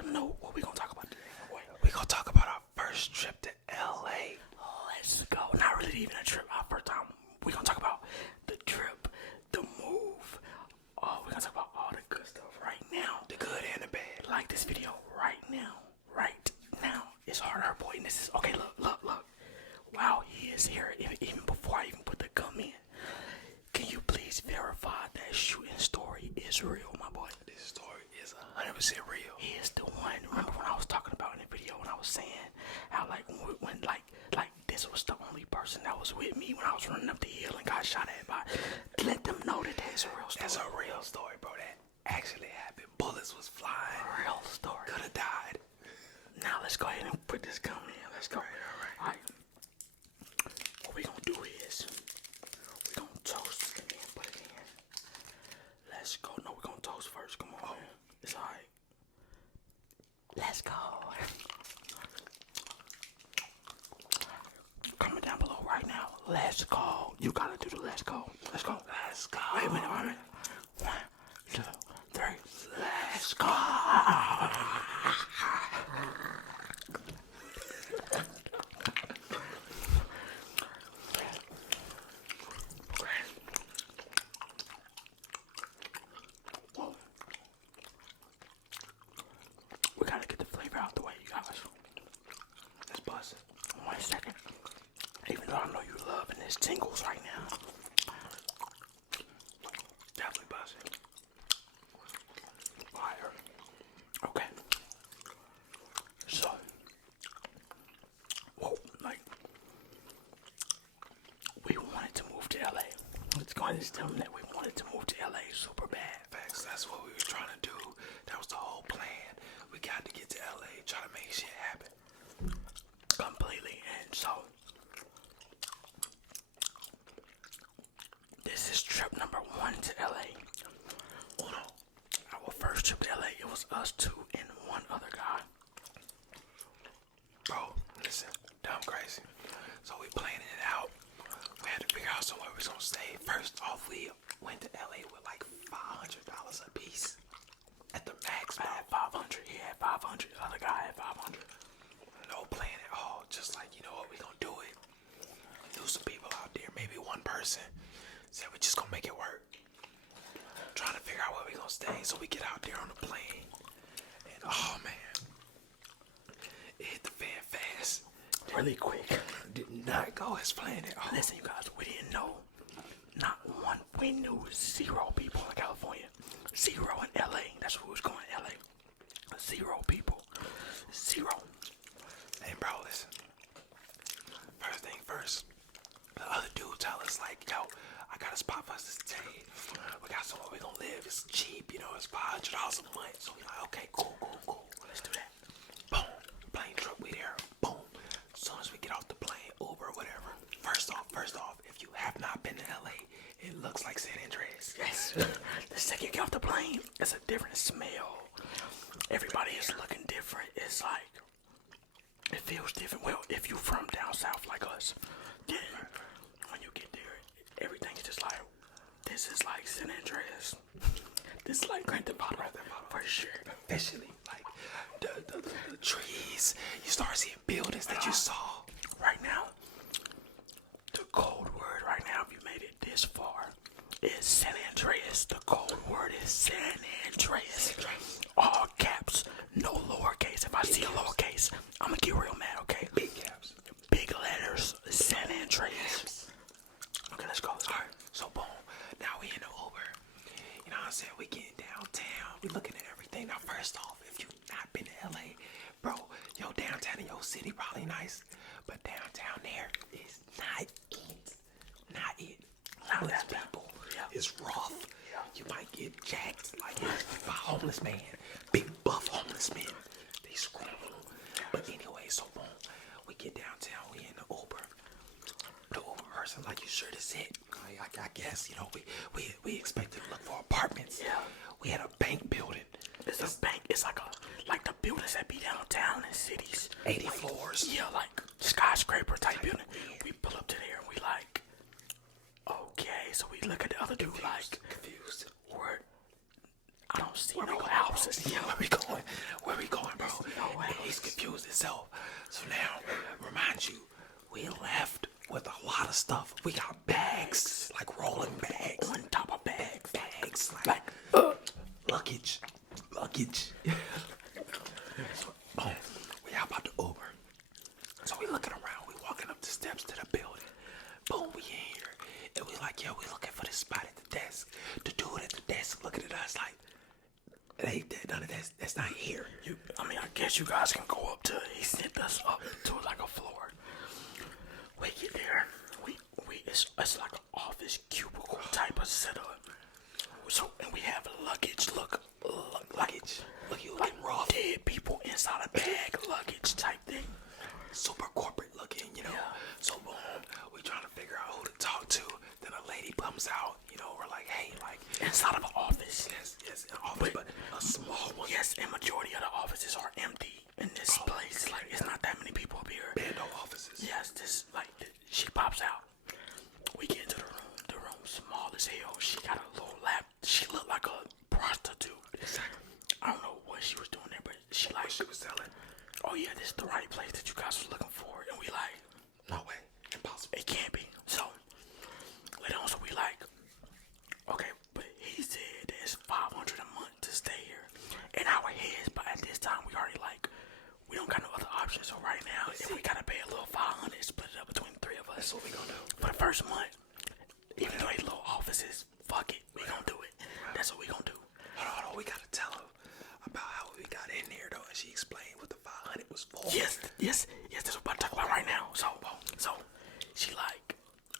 them know what we gonna talk about today. We gonna talk about our first trip to LA. Let's go. Not really even a trip. Our first time. We gonna talk about the trip, the move. We gonna talk about all the good stuff right now. The good and the bad. Like this video right now. Right now. It's HEARTHURTBOI, and this is okay. Look. Wow, he is here. Even before I even put the gum in. Can you please verify that shooting story is real, my boy? This story is 100% real. He is the one. Remember when I was talking about in the video when I was saying how like when this was the only person that was with me when I was running up the hill and got shot at by. Let them know that that's a real story. That's a real story, bro. That actually happened. Bullets was flying. Real story. Could have died. Now let's go ahead and put this gum in. Let's go. All right. What we gonna do is we gonna toast and then put it in. Let's go. No, we're gonna toast first. Come on, man. It's alright. Let's go. Comment down below right now. Let's go. You gotta do the let's go. Let's go. Let's go. Wait a minute. 1, 2, 3. Let's go. We gotta get the flavor out the way, you guys. Let's bust it. 1 second. Even though I know you loving this tingles right now. Definitely bust it. Fire. Okay. So, we wanted to move to LA. Let's go ahead and tell them that we wanted to move to LA super bad. Facts. That's what we were trying to do. That was the whole plan. We got to get to LA, try to make shit happen. Completely. And so, this is trip number 1 to LA. Uno. Our first trip to LA, it was us 2 and 1 other guy. Bro, listen, dumb crazy. So we planning it out. We had to figure out somewhere we was gonna stay. First off, we went to LA with like $500 a piece. At the max, bro. I had 500. He had 500. The other guy had 500. No plan at all. Just like, you know what, we gonna do it. Knew some people out there, maybe one person. Said we just gonna make it work. Trying to figure out where we gonna stay. So we get out there on the plane. And oh man, it hit the fan fast. Really quick. Did not go as planned at all. Listen, you guys, we didn't know. Not one. We knew 0 people in California. 0 in LA. That's where we was going, LA. 0 people. 0. Hey, bro, listen. First thing first. The other dude tell us like, yo, I got a spot for us to stay. We got somewhere we gonna live. It's cheap, you know. It's $500 a month. So we like, okay, cool. Let's do that. Boom. Plane trip, we there. Boom. As soon as we get off the plane, Uber, whatever. First off, if you have not been to LA, it looks like San Andreas. Yes. The second you get off the plane, it's a different smell. Everybody is looking different. It's like, it feels different. Well, if you from down south like us, then when you get there, everything is just like, this is like San Andreas. This is like Grand Theft Auto for sure. Especially like the trees. You start seeing buildings that you saw. Right now, the code word right now, if you made it this far, is San Andreas. The code word is San Andreas. All caps, no lowercase. If I see a lowercase, I'm gonna get real mad, okay? Big caps. Big letters, San Andreas. Okay, let's go. Alright, so boom. Now we in the Uber. You know what I'm saying? We getting downtown. We looking at everything. Now first off, if you've not been to LA, bro, yo downtown in your city probably nice. But downtown there is not it. Not it. Homeless people. Yeah. It's rough. Yeah. You might get jacked like by homeless man. Big buff homeless men. They screw. But anyway, so boom. We get downtown, we in the Uber. The Uber person like, you sure this it? I guess, you know, we expected to look for apartments. Yeah. We had a bank building. It's a bank. It's like the buildings that be downtown in cities. 80 floors. Yeah, like skyscraper type building. We pull up to there and we like, okay. So we look at the other dude like, confused. where? I don't see no houses. Yeah, where we going? Where we going, bro? And he's confused himself. So now, remind you, we left with a lot of stuff. We got bags, like rolling bags. On top of bags. Bags, like luggage. So, boom, we out about the Uber. So we looking around, we walking up the steps to the building. Boom, we in here. And we like, yo, we looking for this spot at the desk. The dude at the desk looking at us like, it ain't that, none of that's not here. I guess you guys can go up to, he sent us up to like a floor. We get there, it's like an office cubicle type of setup. So, and we have luggage, Luggage. Look, you looking rough. Dead people inside a bag, luggage type thing. Super corporate looking, you know. Yeah. So boom, we trying to figure out who to talk to. Then a lady comes out, you know, we're like, hey, like Inside of an office. yes, an office, but a small one. Yes, and majority of the offices are empty in this place. Like, it's not that many people up here. Bando offices. Yes, she pops out. We get into the room. The room's small as hell. She got a little lap. She looked like a prostitute. Exactly. I don't know what she was doing there, but she was selling. oh yeah, this is the right place that you guys was looking for. And we like, No way. Impossible. it can't be. So, later on, so we like, okay, but he said there's $500 a month to stay here. In our heads, but at this time, we already like, we don't got no other options. So right now, if we gotta pay a little $500, split it up between the three of us. That's what we gonna do. For the first month, even though they little offices, fuck it, we gonna do it. That's what we gonna do. Hold on, we gotta tell her about how we got in there though, and she explained what the 500 was for. Yes, that's what I'm about to talk about right now. So she like,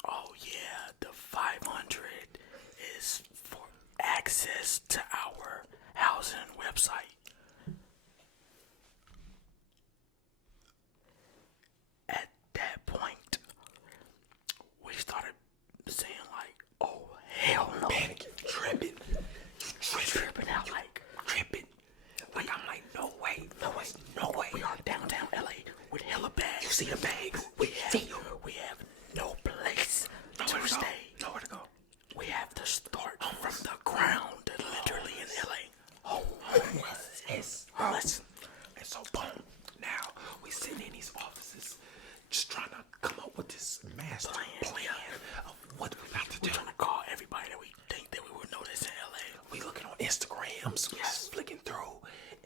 oh yeah, the 500 is for access to our housing website. At that point, we started saying like, oh hell no. Panicking, tripping Out like, tripping. Like I'm like, no way. we are downtown LA with hella bags. You see the bags? We have no place to stay. Nowhere to go. We have to start from the ground, literally in LA. Homeless. And so boom, now we sitting in these offices just trying to come up with this master plan of what we about to do. We're trying to call everybody that we think that we would notice in LA. We looking on Instagrams, we just flicking through,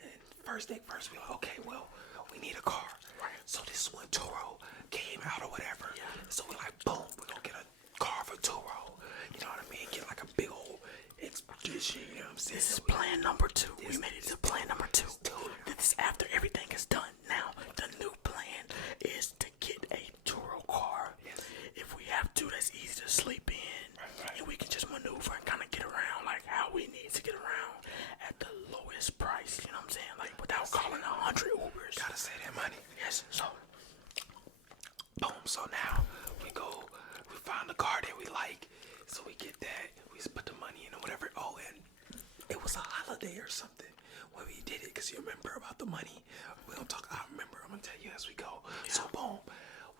and first we like, okay, well, we need a car. Right. So this one Turo came out or whatever. Yeah. So we like, boom, we're gonna get a car for Turo. You know what I mean? Get like a big old expedition, you know what I'm saying? This is plan number 2. We made it to plan number 2. This is after everything is done. Now, the new plan is to get a Turo car. Yes. If we have to, that's easy to sleep in. Right. And we can just maneuver and kind of get around like how we need to get around at the lowest price. You know what I'm saying? Like without calling 100 Ubers. Gotta save that money. Yes. So, boom, so now we find the car that we like. So we get that, we just put the money in or whatever. Oh, and it was a holiday or something when we did it, because you remember about the money. We don't talk, I remember, I'm gonna tell you as we go. Yeah. So boom,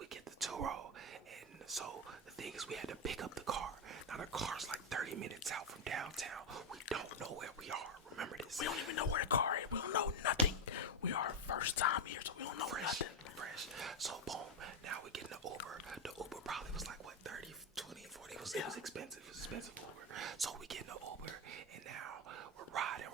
we get the Turo, and so the thing is we had to pick up the car. Now the car's like 30 minutes out from downtown. We don't know where we are, remember this. we don't even know where the car is. We don't know nothing. We are first time here, so we don't know nothing. Fresh. So boom, now we get in the Uber. The Uber probably was like what, 30, 20, 40. It was expensive. It was expensive Uber. So we get in the Uber, and now we're riding,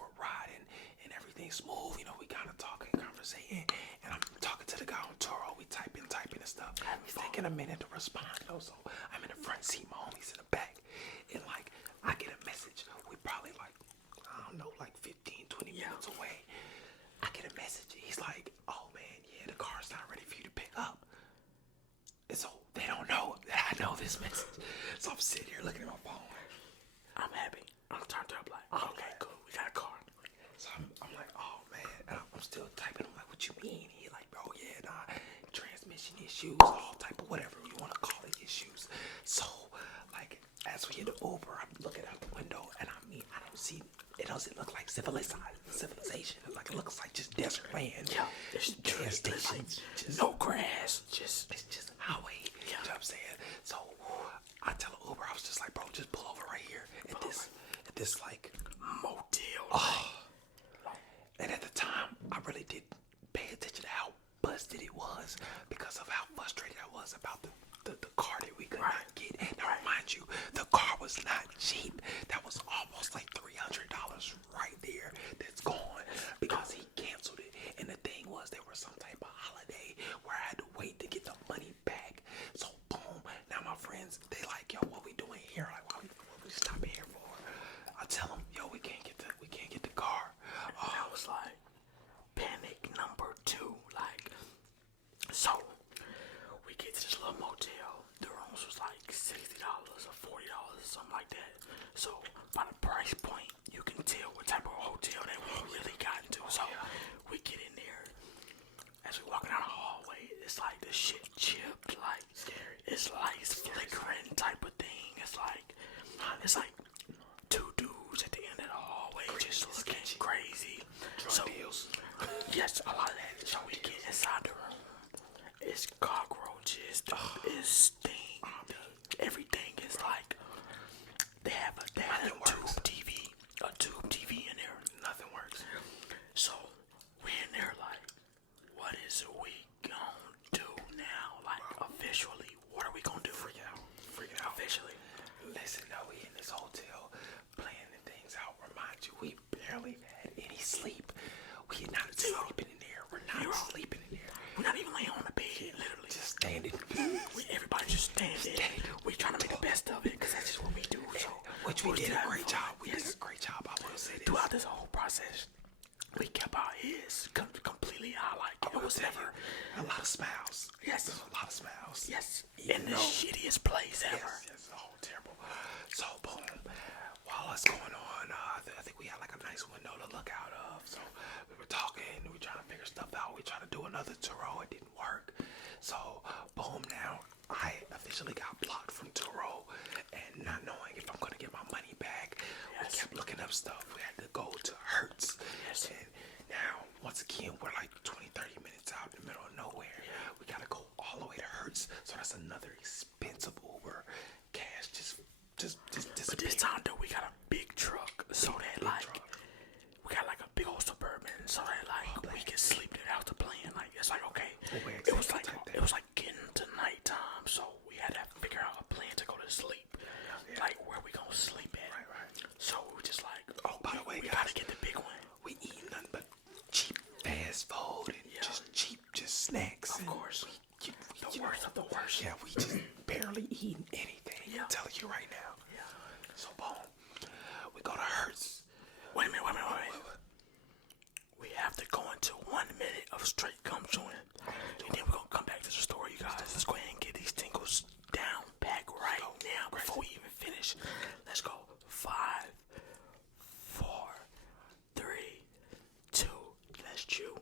and everything's smooth. You know, we kind of talking, conversating, and I'm talking to the guy on Turo. We typing and stuff. It's taking a minute to respond though. So I'm in the front seat, my homie's in the back, and like I get a message. We probably like, I don't know, like 15, 20 minutes away. I get a message. He's like, oh man, yeah, the car's not ready for you to pick up. And so they don't know that I know this message. So I'm sitting here looking at my phone. I'm happy. I'm turned up like, okay, cool. We got a car. So I'm like, oh man. And I'm still typing. I'm like, what you mean? He like, bro, yeah, nah, transmission issues, all type of whatever you want to call it issues. So like, as we hit the Uber, I'm looking out the window, and I mean, I don't see. It doesn't look like civilization. Like it looks like just desert land. Yeah, it's gas stations. Just no grass. It's just highway. You know what I'm saying? So I tell the Uber, I was just like, bro, just pull over right here at this like motel. Oh, was because of how frustrated I was about the car that we could not get. Now, remind you, the car was not cheap. That was almost like $300 right there. That's gone because he canceled it. And the thing was, there was some type of holiday where I had to wait to get the money back. So boom. Now my friends, they like, yo, what we doing here? Like, what we stopping here for? I tell them, yo, we can't get the car. I was like, panic number 2. Like, so we get to this little motel. The rooms was like $60 or $40 or something like that. So by the price point, you can tell what type of hotel that we really got into. So we get in there. As we walking down the hallway, it's like the shit chipped, like it's lights flickering type of thing. It's like 2 dudes at the end of the hallway just looking crazy. So yes, a lot of that. So we get inside the room. It's cockroaches. It's stink. Everything is like they had a tube TV in there. Nothing works. So we in there like, what is we gonna do now? Like officially, what are we gonna do? Freak out. Officially. Listen, now we in this hotel planning things out. Remind you, we barely had any sleep. We are not sleeping in there. We're not sleeping in there. We're not even laying on the bed, literally. Just standing. Everybody just standing. We trying to make the best of it because that's just what we do. So, which we did a great job. We did a great job. I will say this. Throughout this whole process, we kept our heads completely out. Like it was never a lot of smiles. Yes, a lot of smiles. Yes, in the shittiest place ever. Yes, oh, terrible. So boom, while that's going on, I think we had like a nice window to look out of. So we were talking, we were trying to figure stuff out. We tried to do another Turo, it didn't work. So boom, now I officially got blocked from Turo, and not knowing if I'm gonna get my money back, we kept looking up stuff. We had to go to Hertz. Yes. And now, once again, we're like 20-30 minutes out in the middle of nowhere. We gotta go all the way to Hertz, so that's another expensive Uber. Cash just But this time though, we got a big truck, so that like we got like a big old Suburban, so that like we can sleep it out the plane. Like it's like okay, it was like getting to nighttime, so we had to figure out a plan to go to sleep. Like where we gonna sleep at? Right. So we just like, oh, by the way, we gotta get the big one. We eat nothing but cheap fast food and just cheap snacks. Of course, the worst of the worst. Yeah, we just barely eating anything. Yeah. I'm telling you right now. Yeah. So boom, we go to Hertz. Wait a minute. We have to go into 1 minute of straight gum chewing, and then we're gonna come back to the story, you guys. Let's go ahead and get these tingles down back right now before we even finish. Let's go. 5, 4, 3, 2. Let's chew.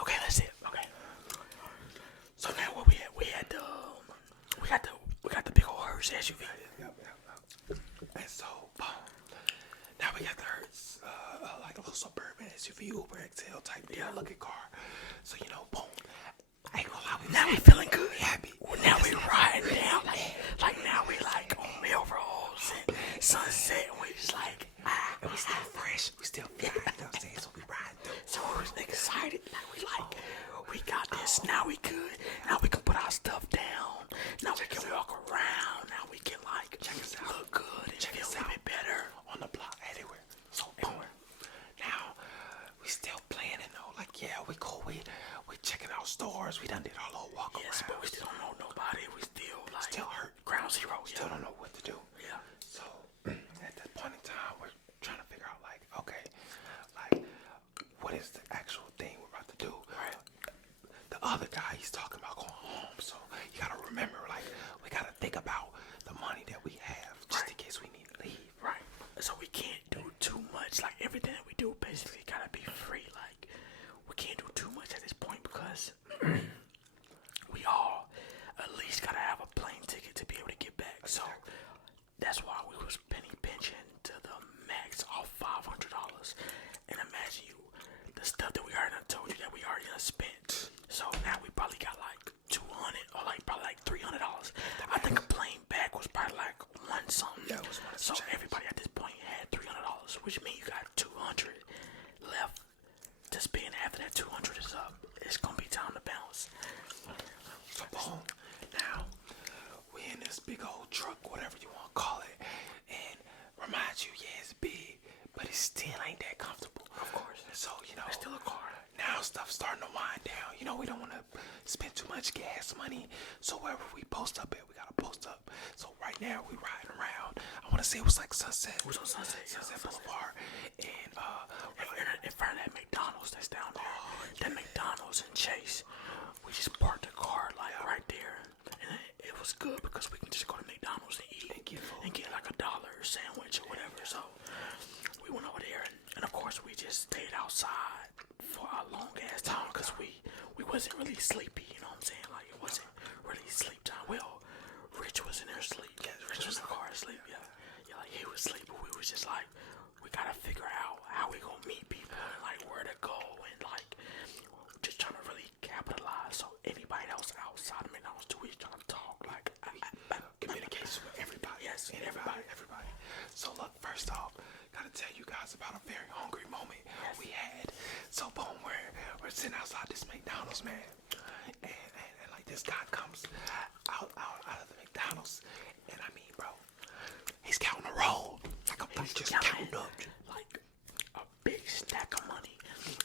Okay, that's it. Okay. So now what we had? We got the big old Hertz SUV. Yep. And so boom, now we got the Hertz, like a little Suburban SUV, Uber XL type deal, looking car. So boom. I ain't gonna lie, now we feeling good. Happy. Now we riding down. Like now we like on Melrose and Sunset. And we just like and we still fresh. We still fly. You know what I'm saying? So we ride through. So we're excited. Like we got this. Now we good. Now we can put our stuff down. Now we can walk around. Now we can like look good and feel a little bit better on the block anywhere. So boom. Now we still planning though. Like we cool. We checking out stores. We done did our little walk around. But we still don't know nobody. We still like still hurt. Ground zero. Still don't know what to do. big old truck, whatever you want to call it, and remind you, yeah, it's big, but it still ain't that comfortable. Of course. So, you know, It's still a car. now stuff's starting to wind down. You know, we don't want to spend too much gas money. So wherever we post up at, we gotta post up. So right now we riding around. I want to say it was like Sunset. It was on Sunset. Sunset Boulevard. And in front of that McDonald's that's down there. That McDonald's and Chase. We just parked the car like right there. And it was good because we can just go to McDonald's and eat and get like $1 sandwich or whatever. So we went over there and of course we just stayed outside for a long ass time because we wasn't really sleepy, you know what I'm saying? Like it wasn't really sleep time. Well, Rich was in there asleep. Yeah, Rich was in the car asleep. Yeah, like he was asleep, but we was just like, we gotta figure out how we gonna meet people and like where to go and like just trying to really capitalize. So anybody else outside of McDonald's too, we trying to talk like communication with everybody. Yes, and everybody. So look, first off, gotta tell you guys about a very hungry moment we had. So boom, we're sitting outside this McDonald's, man, and like this guy comes out of the McDonald's, and I mean, bro, he's counting a roll, like he's just counting up, like a big stack of money.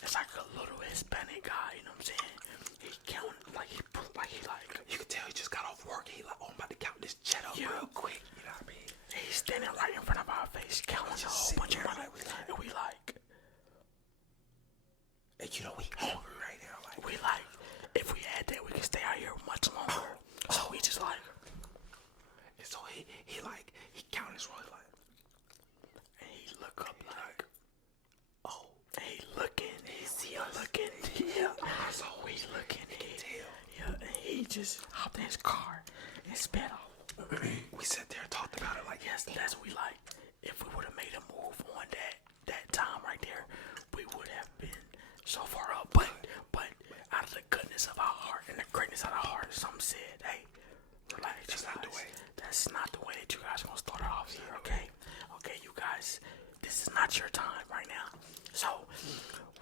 It's like a little Hispanic guy, you know what I'm saying? He's counting like he you can tell he just got off work. He like, oh, I'm about to count this cheddar real quick. You know what I mean? He's standing right in front of our face, counting a whole bunch of money, and we like. And you know we hungry right now. Like we like, if we had that, we could stay out here much longer. So we just like. And so he counted his roll like. And he look up like. Oh. And he looking. He looking. Yeah. So we looking. Yeah. And he just hopped in his car and sped off. We sat there and talked about it like. Yes, that's what we like. If we would have made a move on that time right there, we would have been so far up. But out of the goodness of our heart and the greatness of our heart, some said, hey, relax. That's not the way. That's not the way that you guys are gonna start off here, okay? Okay, you guys, this is not your time right now. So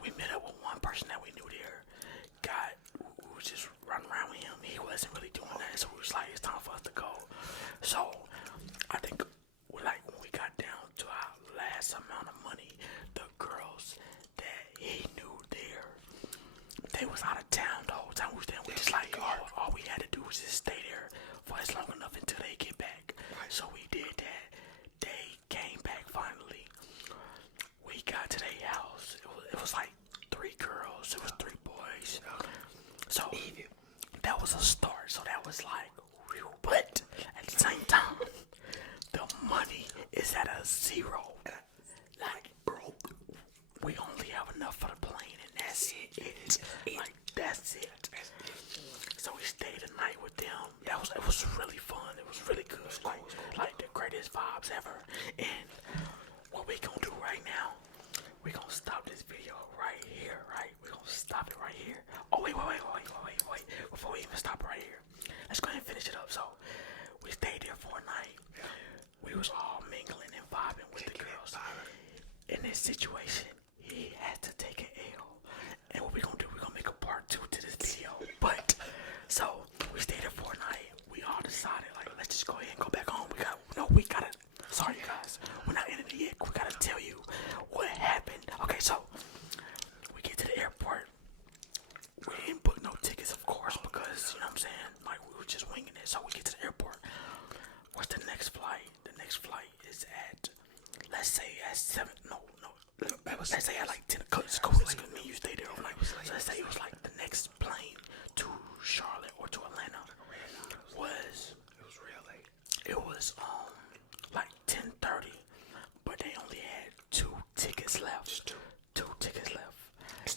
we met up with one person that we knew there. We was just running around with him. He wasn't really doing that, so we was like, it's time for us to go. So I think when we got down to our last amount of money, the girls that he knew there, they was out of town the whole time we was there. We just like, all we had to do was just stay there for as long enough until they get back. So we did that. They came back finally. We got to their house. It was like 3 girls. It was 3 boys. So that was a start. So that was like, whew. But at the same time, the money is at a 0. Like, bro, we only have enough for the plane, and that's it. Like, that's it. So we stayed the night with them. It was really fun. It was really good. Like the greatest vibes ever. And what we gonna do right now? We gonna stop this video right here, right? We gonna stop it right here. Oh wait. Before we even stop right here, let's go ahead and finish it up. So we stayed there for a night. We was all mingling and vibing with the girls. In this situation, he had to take an L. And what we gonna do? We gonna make a part 2 to this video. But so we stayed there for a night. We all decided like, let's just go ahead and go back home. We gotta. Sorry, you guys. We're not in it yet. We gotta tell you what happened. Okay, so we get to the airport. We didn't book no tickets, of course, because you know what I'm saying. Like we were just winging it. So we get to the airport. What's the next flight? The next flight is at, let's say at 7. No. Let's say at like 10. It's cool. It's good. Me, you stay there overnight. So let's say it was like the next plane to Charlotte or to Atlanta was. It was real late. It was like 10:30, but they only had 2 tickets left. Just 2 tickets left. It's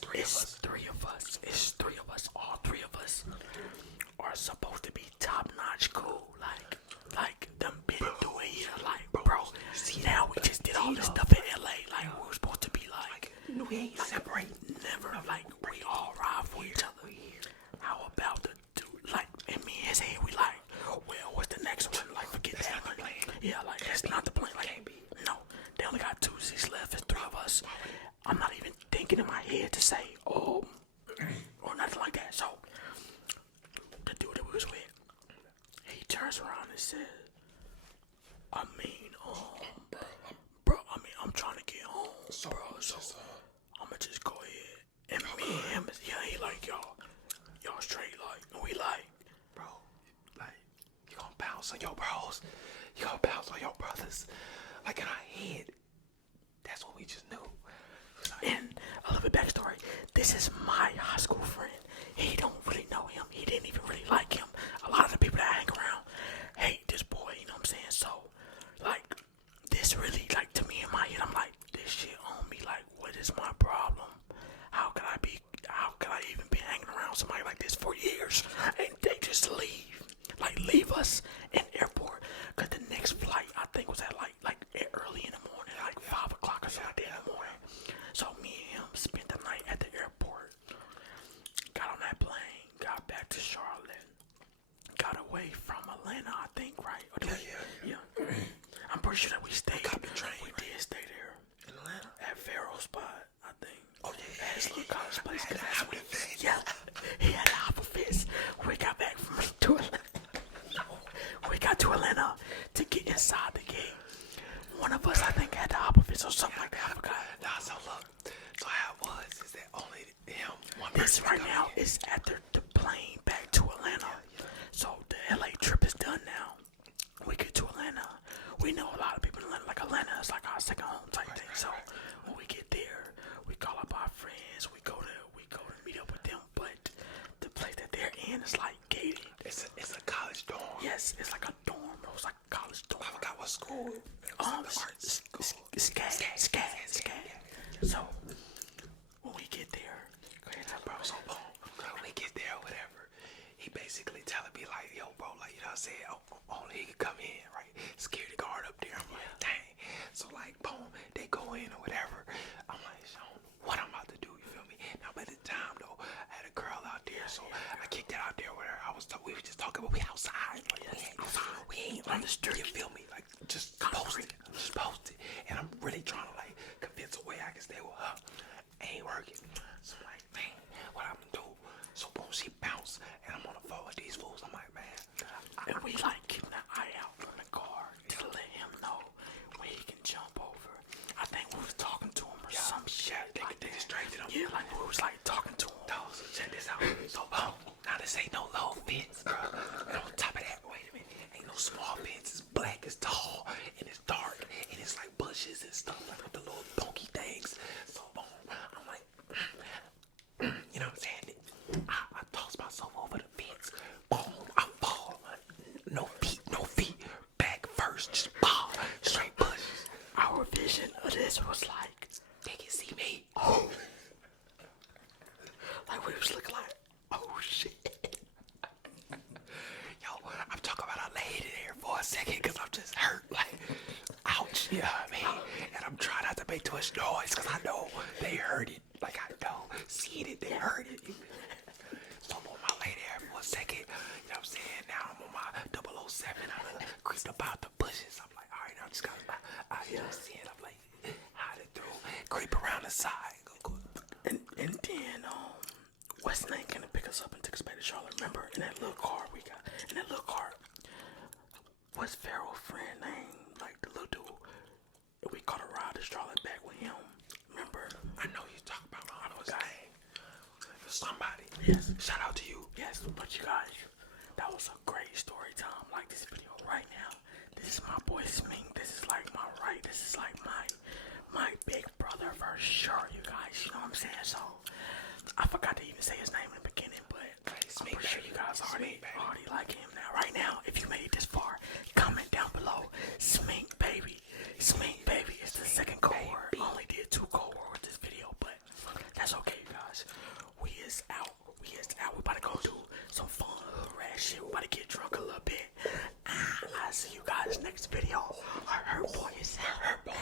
3 of us. It's 3 of us. All 3 of us are supposed to be top-notch cool. Like them been doing here. Like, bro, now we just did all this stuff in LA. Like, we were supposed to be like, we ain't separate. Never. Like, we all ride for each other. How about the dude? Like, in me and his head, we like, well, what's the next one? Like, forget that. Yeah, like, that's not the plan. Like, no, they only got 2 seats left. It's 3 of us. I'm not even thinking in my head to say, or nothing like that. So, the dude that we was with, he turns around and says, I mean, bro, I'm trying to get home, So, bro. So I'ma just go ahead. And me and him, he like y'all straight, like, and we like, bro, like, you gonna bounce on your bros, you gonna bounce on your brothers, like in our head. That's what we just knew. And a little bit backstory. This is my high school friend. He don't really know him. He didn't even really like him. A lot of the people that hang around hate this boy. You know what I'm saying? So, like, this really, like, to me in my head, I'm like, this shit on me. Like, what is my problem? How could I even be hanging around somebody like this for years? And they just leave. Like, leave us in the airport. Cause the next flight, I think, was at like early in the morning, like 5 o'clock or something in the morning. So me and him spent the night at the airport. Got on that plane, got back to Charlotte, got away from Atlanta, I think, right? Yeah. I'm pretty sure that we stayed. We did stay there. In Atlanta? At Pharaoh's spot, I think. Oh yeah. At his little college place. Fit. Yeah. He had a hopper fist. We got back to Atlanta. We got to Atlanta to get inside the gate. One of us, I think, had the hopper fist or something like that. I forgot. Nah, so look. So how it was is that only him, one This person right now is after the plane back to Atlanta. So the LA trip is done now. We get to Atlanta. We know a lot of people in Atlanta. Like Atlanta is like our second home type thing. So when we get there, we call up our friends. We go to meet up with them. But the place that they're in is like gated. It's a college dorm. Yes, it's like a dorm. It was like a college dorm. I forgot what school. SCAD. So when we get there, Bro, so boom, when we get there, whatever, he basically telling me like, yo, bro, like, you know what I'm saying, only he can come in, right? Security guard up there. I'm like, dang. So like, boom, they go in or whatever. I'm like, Sean, what I'm about to do, you feel me? Now by the time though, I had a girl out there, so I kicked it out there with her. We were just talking, but we outside. Like, we ain't on the street, you feel me? Like, just post it. And I'm really trying to like convince a way I can stay with her. Ain't working. So I'm like, man, what I'm gonna do? So boom, she bounced, and I'm on the phone with these fools. I'm like, man, and we like keeping an eye out from the car to let him know when he can jump over. I think we was talking to him or some shit. They distracted him. Yeah, like we was like talking to him. No, so check this out. So boom, now this ain't no low fence, bro. And on top of that, wait a minute, ain't no small fence. It's black, it's tall, and it's dark, and it's like bushes and stuff, like with the little funky things. So boom, I'm like, you know what I'm saying? I toss myself over the fence. Boom, I fall. No feet. Back first, just boom, straight bushes. Our vision of this was like, They can see me. oh, like we was looking like, oh shit. Yo, I'm talking about I laid in there for a second because I'm just hurt. Like, ouch. You know what I mean? And I'm trying not to make too much noise because I know they heard it. Like, I know. Seen it, they heard it. So I'm on my lay there for a second. You know what I'm saying? Now I'm on my 007. I'm creeped about the bushes. I'm like, all right, I'm just going to, you know what I'm saying? I'm like, hide it through. Creep around the side. Go. And then what's the name came to pick us up and took us back to Charlotte. Remember in that little car we got? In that little car, what's Pharaoh's friend name? Like the little dude. We caught a ride to Charlotte back with him. Remember? I know you talk about all those things. Somebody. Yes. Shout out to you. Yes, but you guys, that was a great story time. Like this video right now. This is my boy Smink. This is like my right. This is like my big brother for sure, you guys. You know what I'm saying? So I forgot to even say his name in the beginning, but I'm pretty sure you guys already like him now. Right now, if you made it this far, comment down below. Smink baby. Smink baby is the second code word. I only did 2 code words with this video, but that's okay, you guys. We is out. We about to go do some fun hood rat shit. We about to get drunk a little bit. I'll see you guys next video. Her boy is out.